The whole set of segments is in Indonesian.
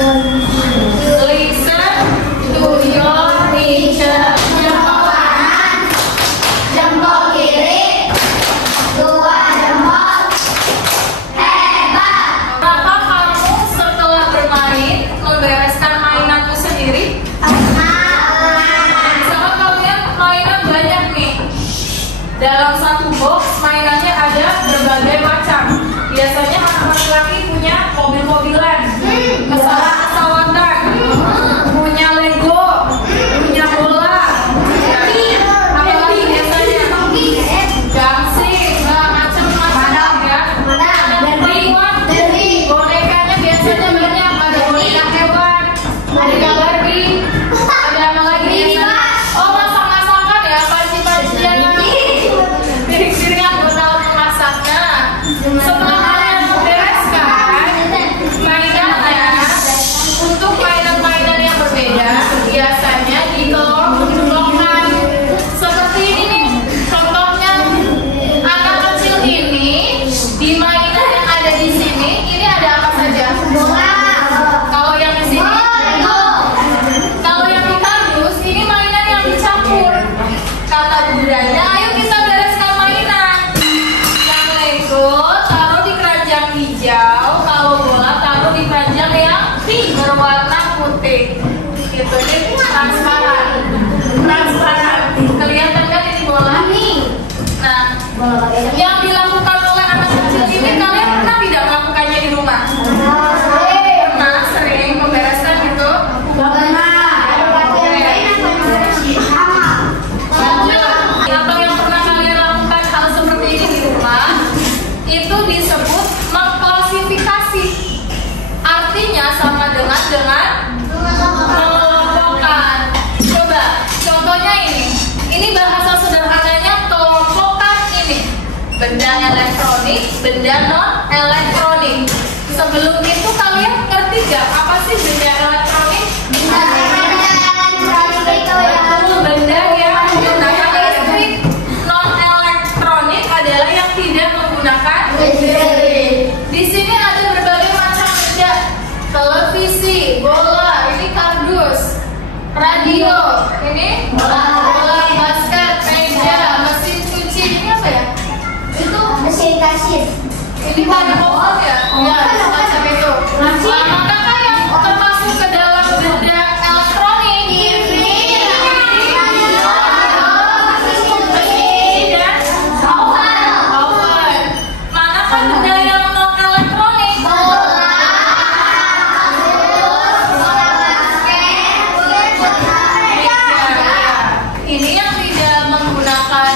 Listen to your teacher. Jempol kanan, jempol kiri, dua jempol. Hebat. Apakah kamu setelah bermain membereskan mainanmu sendiri? Misalkan kalian mainan banyak nih. Dalam satu box mainannya ada berbagai macam. Biasanya anak laki-laki punya mobil-mobilan, pesawat-pesawatan, punya Lego, punya bola, apalagi biasanya gangsing, macam-macam ya. Bonekanya biasanya banyak, ada boneka hewan, boneka Barbie, ada apa lagi biasanya? Oh, masak-masakan ya, panci-pancian, piring-piringan buat alat memasaknya. Setelah kalian bereskan mainannya, untuk mainan-mainan yang berbeda biasanya dikelompokkan seperti ini nih. Contohnya anak kecil ini di mainan yang ada di sini, ini ada apa saja? Kalau yang di sini, kalau yang di kardus ini mainan yang dicampur. Kata budaya, ayo kita bereskan mainan. Yang Lego taruh di keranjang hijau, kalau bola taruh di keranjang yang berwarna putih. Gitu, ini transparan. Kelihatan kan ini bola? Nah, yang dilakukan oleh anak kecil ini kalian pernah tidak melakukannya di rumah? Pernah, sering membereskan gitu? Atau yang pernah kalian lakukan hal seperti ini di rumah, itu disebut mengklasifikasi. Artinya sama dengan mengelompokkan. Coba, contohnya ini. Ini bahasa sederhananya kelompokkan ini. Benda elektronik, benda non elektronik. Sebelum itu kalian ngerti gak apa sih benda elektronik? Benda yang menggunakan listrik. Non elektronik adalah yang tidak menggunakan listrik. Di sini ada berbagai macam benda. Televisi, bola, ini kardus, radio, ini bola basket, meja, mesin cuci, ini apa ya? Itu Mesin kasir. ini pada mobil ya? Ya, semacam itu. Apakah yang termasuk ke dalam benda elektronik? Manakah benda yang non elektronik? Ini yang tidak menggunakan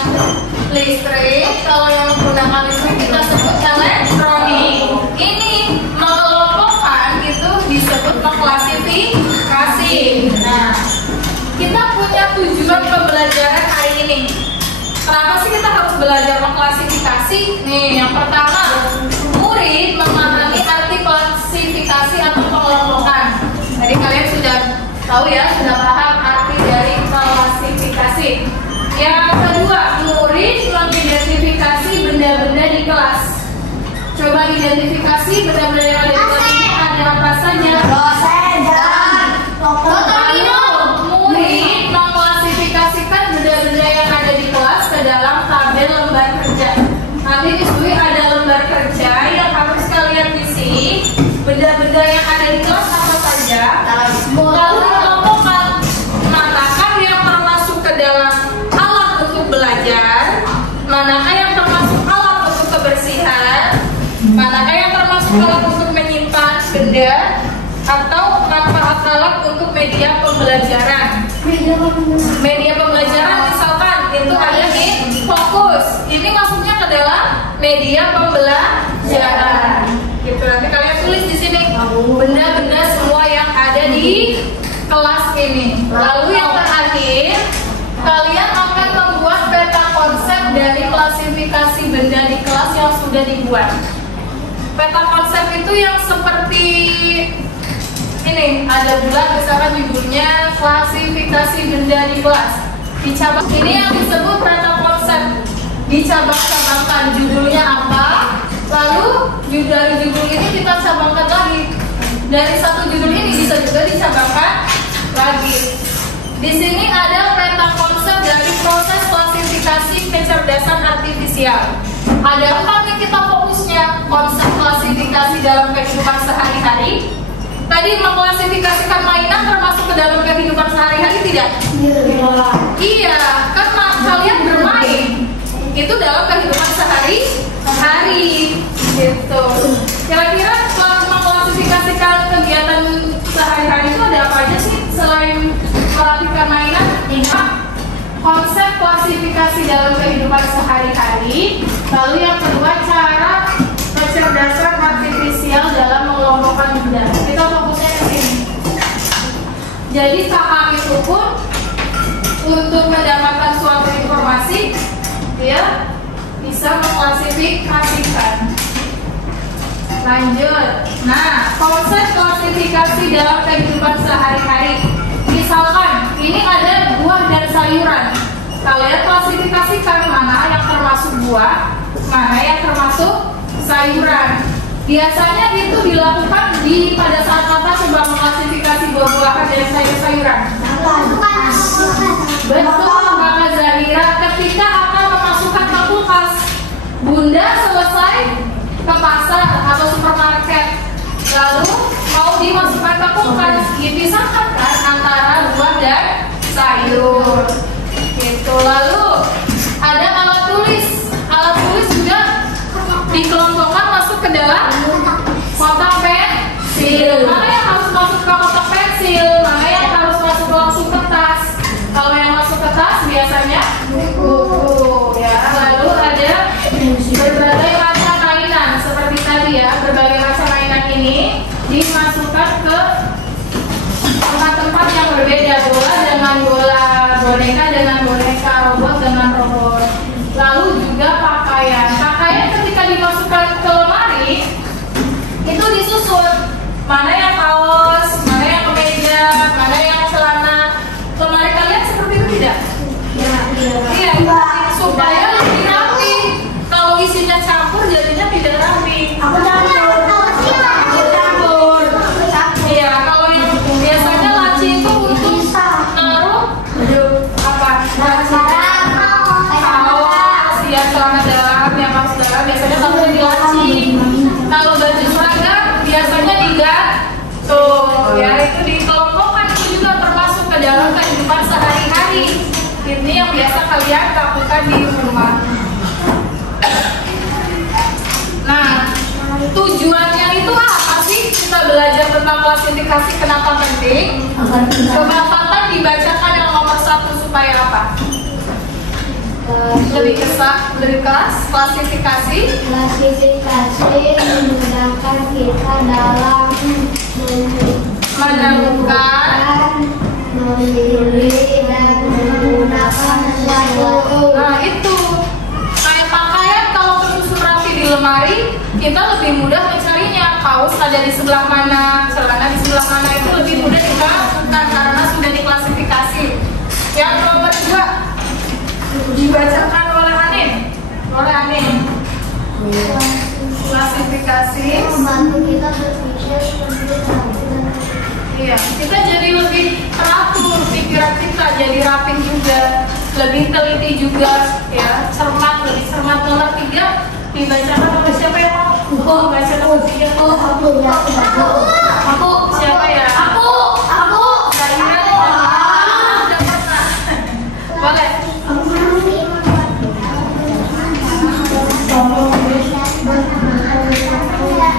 listrik. Kalau yang menggunakan listrik kita sebut elektronik. Ini mengelompokkan itu disebut mengklasifikasi. Nah, kita punya tujuan pembelajaran hari ini. Kenapa sih kita harus belajar mengklasifikasi? Nih, yang pertama, murid memahami arti klasifikasi atau pengelompokan. Tadi kalian sudah tahu ya, sudah paham arti dari klasifikasi. Yang kedua, murid mengidentifikasi benda-benda di kelas. Coba identifikasi benda-benda yang ada di kelas ini ada apa saja? Lalu, murid mengklasifikasikan benda-benda yang ada di kelas ke dalam tabel lembar kerja. Nanti di sini ada lembar kerja yang harus kalian isi. Benda-benda yang ada di kelas apa saja? Lalu kelompokkan manakah yang termasuk ke dalam alat untuk belajar, manakah yang termasuk alat untuk kebersihan, manakah yang termasuk alat untuk menyimpan benda, atau manfaat alat untuk media pembelajaran. Media pembelajaran misalkan itu ada di fokus. Ini masuknya ke dalam media pembelajaran. Gitu, nanti kalian tulis di sini benda-benda semua yang ada di kelas ini. Lalu yang terakhir, kalian akan membuat peta konsep dari klasifikasi benda di kelas yang sudah dibuat. Peta konsep itu yang seperti ini, ada bulat misalkan judulnya klasifikasi benda di kelas. Di cabang ini yang disebut peta konsep. Dicabang-cabangkan judulnya apa, lalu dari judul ini kita cabangkan lagi. Dari satu judul ini bisa juga dicabangkan lagi. Di sini ada peta konsep dari proses klasifikasi kecerdasan artifisial. Ada apa nih kita fokusnya? Konsep klasifikasi dalam kehidupan sehari-hari. Tadi mengklasifikasikan mainan termasuk ke dalam kehidupan sehari-hari tidak? Iya, kan kalian bermain itu dalam kehidupan sehari-hari gitu. Kira-kira mengklasifikasikan kegiatan sehari-hari itu ada apa aja sih selain merapikan mainan? Konsep klasifikasi dalam kehidupan sehari-hari. Lalu yang kedua, cara kecerdasan artifisial dalam mengelompokkan benda. Kita fokusnya ke sini. Jadi kakak itu pun untuk mendapatkan suatu informasi dia bisa mengklasifikasikan. Lanjut. Nah, konsep klasifikasi dalam kehidupan sehari-hari. Misalkan ini ada buah dan sayuran. Kalian klasifikasikan mana yang termasuk buah, mana yang termasuk sayuran. Biasanya itu dilakukan pada saat kakak coba mengklasifikasi buah-buahan dan sayur-sayuran. Betul, Kakak Zahira. Ketika akan memasukkan ke kulkas, Bunda selesai ke pasar atau supermarket, lalu mau dimasukkan ke kulkas, dipisahkan kan antara buah dan sayur. Gitu. Lalu ada alat tulis. Alat tulis juga dikelompokkan masuk ke dalam kotak pensil. Mana yang harus masuk ke kotak pensil, mana yang harus masuk langsung ke tas. Kalau yang masuk ke tas biasanya buku ya. Lalu ada berbagai macam mainan seperti tadi ya. Berbagai macam mainan ini dimasukkan ke tempat-tempat yang berbeda. Bola dengan bola, boneka dengan boneka, robot dengan robot. Lalu juga pakaian. Pakaian ketika dimasukkan ke lemari itu disusun. Mana yang kaos, mana yang kemeja, mana yang celana. Lemari kalian seperti itu tidak? Iya. Supaya lebih rapi. Kalau isinya campur jadinya tidak rapi. Iya. Kalau yang biasanya laci itu untuk naruh apa? Kaos, ya celana dalam, yang kaos dalam biasanya taruhnya di laci. Kalau baju seragam biasanya digantung. Ya itu dikelompokkan, itu juga termasuk ke dalam kehidupan sehari-hari. Ini yang biasa kalian lakukan di rumah. Nah, tujuannya itu apa sih kita belajar tentang klasifikasi? Kenapa penting? Coba Tata dibacakan yang nomor 1 supaya apa? Lebih kelas klasifikasi memudahkan kita dalam menemukan, memilih dan menggunakan sesuatu. nah itu kayak pakaian kalau tersusun rapi di lemari kita lebih mudah mencarinya. Kaos ada di sebelah mana, celana di sebelah mana, itu lebih mudah kita lakukan karena sudah diklasifikasi. Yang nomor 2 dibacakan oleh Anin. Klasifikasi Membantu kita berpikir lebih rapi. iya, kita jadi lebih teratur, pikiran kita jadi rapih juga, lebih teliti juga, ya, cermat, lebih cermat. Nomor 3 dibacakan oleh siapa yang mau? Baca nomor 3. Aku. Siapa ya? Aku. Zahira udah pernah. Boleh.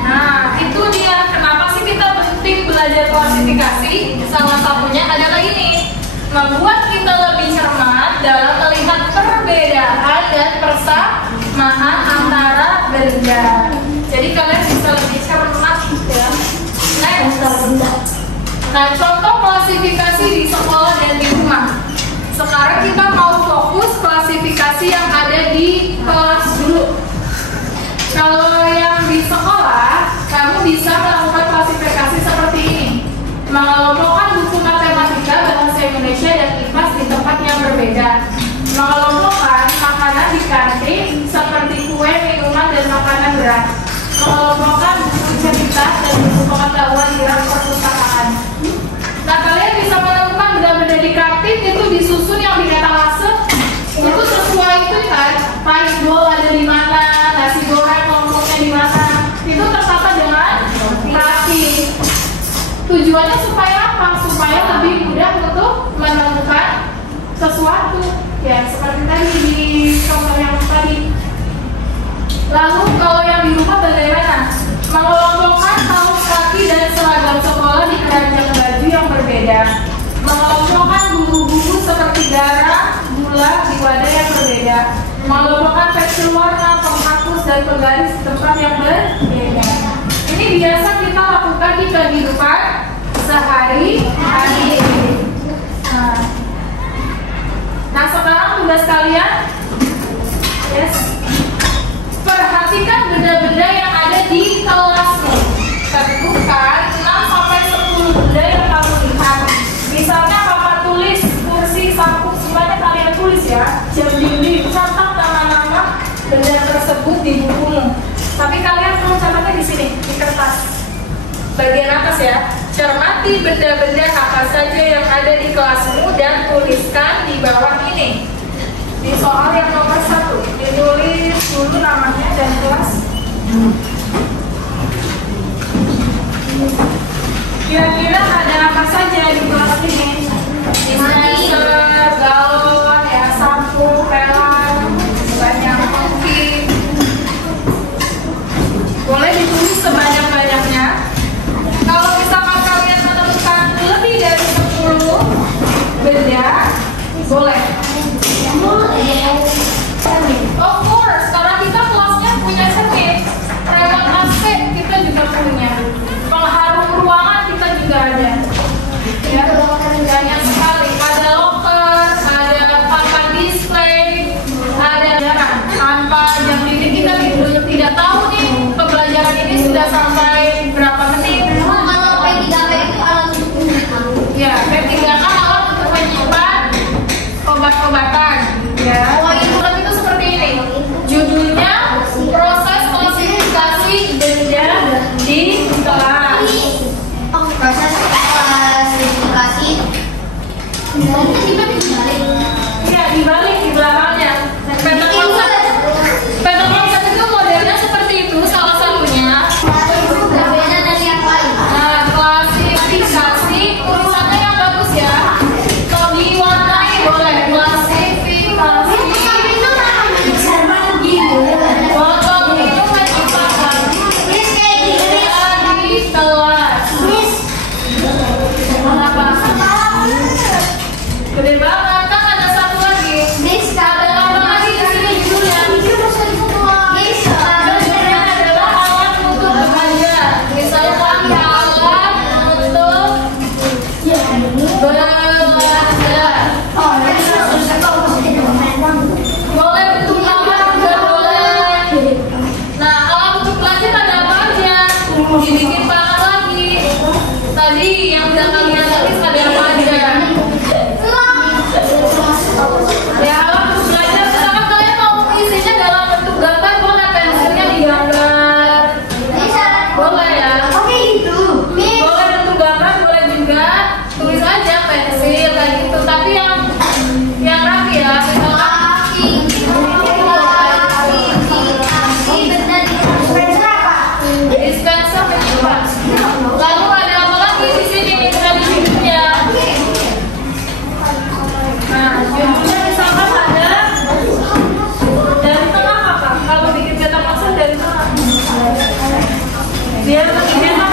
Nah, itu dia kenapa sih kita penting belajar klasifikasi. Salah satunya adalah ini, membuat kita lebih cermat dalam melihat perbedaan dan persamaan antara benda. Jadi kalian bisa lebih cermat ya. Nah, contoh klasifikasi di sekolah dan di rumah. Sekarang kita mau fokus klasifikasi yang ada di kelas dulu. Kalau yang di sekolah, kamu bisa melakukan klasifikasi seperti ini. Mengelompokkan buku matematika, bahasa Indonesia, dan IPA di tempat yang berbeda. Mengelompokkan makanan di kantin seperti kue, minuman, dan makanan berat. Mengelompokkan buku cerita dan buku pengetahuan di rak perpustakaan. Tujuannya supaya apa? Supaya lebih mudah untuk menemukan sesuatu. Ya, seperti tadi di contoh yang tadi. Lalu kalau yang di rumah bagaimana? Mengelompokkan kaos kaki dan seragam sekolah di keranjang baju yang berbeda. Mengelompokkan bumbu-bumbu seperti garam, gula di wadah yang berbeda. Mengelompokkan pensil warna, penghapus dan penggaris di tempat yang berbeda. Ini biasa kita lakukan di kehidupan sehari-hari. Nah, sekarang tugas kalian, yes, perhatikan benda-benda yang ada di kelasmu. Tentukan 6 sampai 10 benda yang kamu lihat. Misalnya Papa tulis kursi, sapu, semuanya kalian tulis ya. Jam dinding, catat nama-nama benda tersebut di bukumu. Tapi kalian perlu catatnya di sini, di kertas. Bagian atas ya. Cermati benda-benda apa saja yang ada di kelasmu dan tuliskan di bawah ini. Di soal yang nomor 1, ditulis dulu namanya dan kelas. Kira-kira ada apa saja di kelas ini? Dispenser, galon, ya, sapu, pelan, banyak mungkin. Boleh ditulis sebanyak-banyaknya. Kalau misalkan kalian menemukan lebih dari 10 benda, boleh. Of course, karena kita kelasnya punya cermin, remote AC kita juga punya, pengharum ruangan kita juga ada. Ya, banyak sekali. Ada locker, ada papan display, ada jarak. Tanpa jam dinding kita tidak tahu nih pembelajaran ini sudah sampai berapa menit. Kalau P3K itu alat untuk menyimpan. Ya, P3K alat untuk menyimpan obat-obatan. Ya, itu seperti ini. Judulnya proses klasifikasi benda di kelas. Proses klasifikasi. Iya, dibalik di belakangnya. Peta konsep itu modelnya seperti itu, salah satunya. Berbeda dari yang lain. Nah, klasifikasi tulisannya yang bagus ya. Kalau diwarnai boleh klasifikasi. Botol minum menyimpan di kelas. Kenapa? Gede banget, kan ada satu lagi. Ada apa lagi di sini judulnya? Judulnya adalah alat untuk belajar. Misalnya alat untuk belajar. Boleh bentuk gambar juga boleh. Nah, alat untuk belajar ada apa aja? Dibikin banget lagi. Tadi yang udah kalian tulis ada apa aja? Ya, alat untuk belajar, misalkan kalian mau isinya dalam bentuk gambar, boleh pensilnya digambar. Boleh ya? Boleh bentuk gambar, boleh juga tulis aja pensil kayak gitu. Tapi yang rapi ya, misalkan dispenser menyimpan. Lalu ada apa lagi di sini? Tadi judulnya. Nah, judulnya misalkan ada dari tengah apa? Kalau bikin peta konsep dari tengah. Biar lebih enak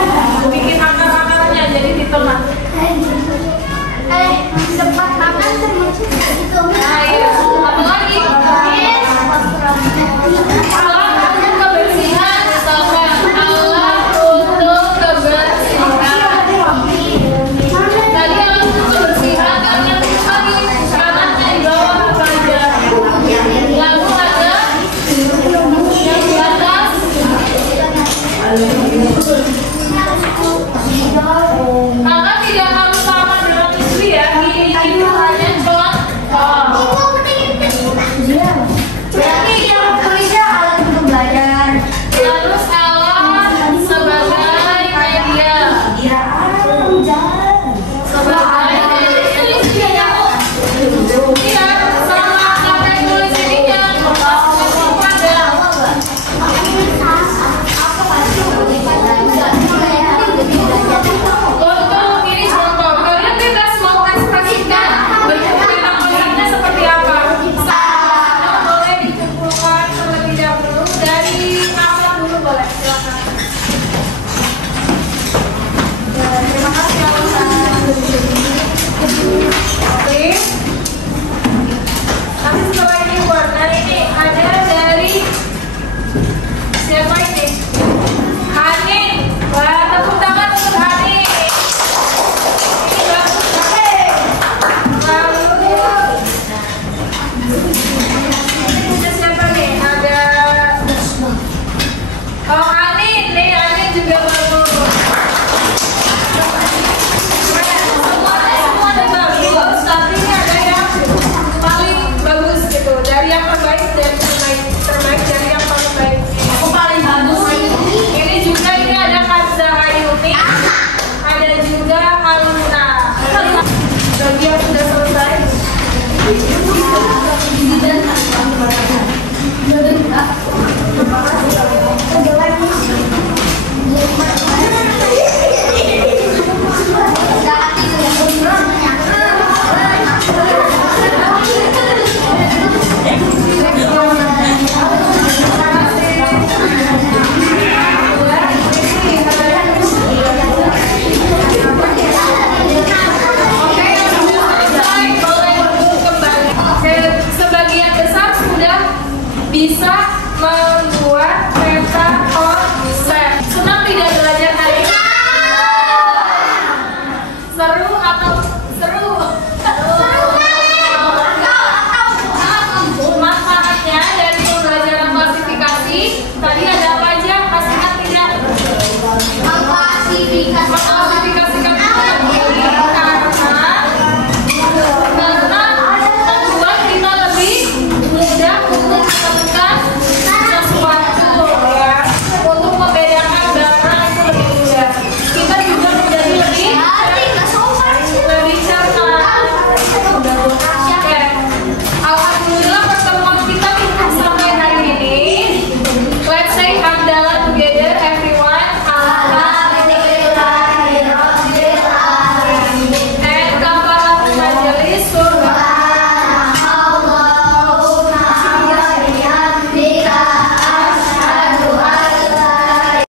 bikin akar-akarnya jadi di tengah.